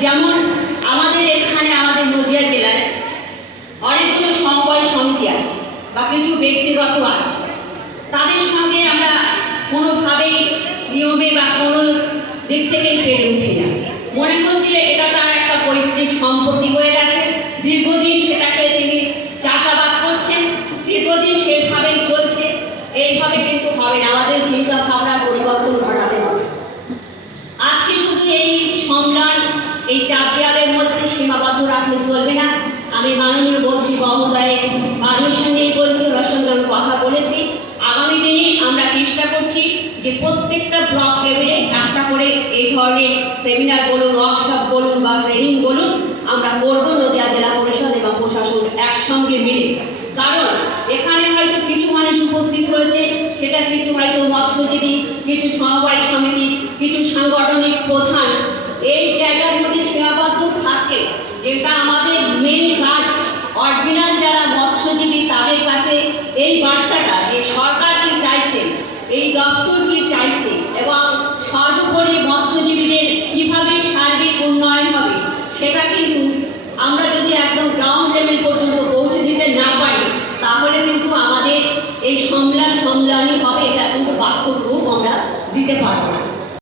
যেমন আমাদের এখানে, আমাদের নদিয়া জেলায় অনেকগুলো সমবায় সমিতি আছে বা কিছু ব্যক্তিগত আছে। তাদের সঙ্গে আমরা কোনোভাবেই নিয়মে বা কোনো দিক থেকেই পেরে উঠি না। মনে হচ্ছিল এটা তার একটা পৈতৃক সম্পত্তি হয়ে গেছে। দীর্ঘদিন সেটাকে তিনি চাষাবাদ করছেন। দীর্ঘদিন সেভাবেই চলছে। এইভাবে কিন্তু হবে না। এই চার দেওয়ালের মধ্যে সীমাবদ্ধ রাখলে চলবে না। আমি মাননীয় মন্ত্রী মহোদয়ের বাড়ির সঙ্গেই বলছি ওনার আমি কথা বলেছি। আগামী দিনে আমরা চেষ্টা করছি যে প্রত্যেকটা ব্লক লেভেলে একটা করে এই ধরনের সেমিনার বলুন, ওয়ার্কশপ বলুন বা ট্রেনিং বলুন আমরা করব নদিয়া জেলা পরিষদ এবং প্রশাসন একসঙ্গে মিলে। কারণ এখানে হয়তো কিছু মানুষ উপস্থিত হয়েছে সেটা কিছু হয়তো মৎস্যজীবী, কিছু সমবায় সমিতি, কিছু যেটা আমাদের মেন কাজ। অরিজিনাল যারা মৎস্যজীবী, তাদের কাছে এই বার্তাটা যে সরকার কি চাইছে, এই দপ্তর কি চাইছে এবং সর্বোপরি মৎস্যজীবীদের কীভাবে সার্বিক উন্নয়ন হবে, সেটা কিন্তু আমরা যদি একদম গ্রাউন্ড লেভেল পর্যন্ত পৌঁছে দিতে না পারি, তাহলে কিন্তু আমাদের এই সম্মেলন সম্মেলনই হবে, এটা কিন্তু বাস্তব রূপ আমরা দিতে পারব না।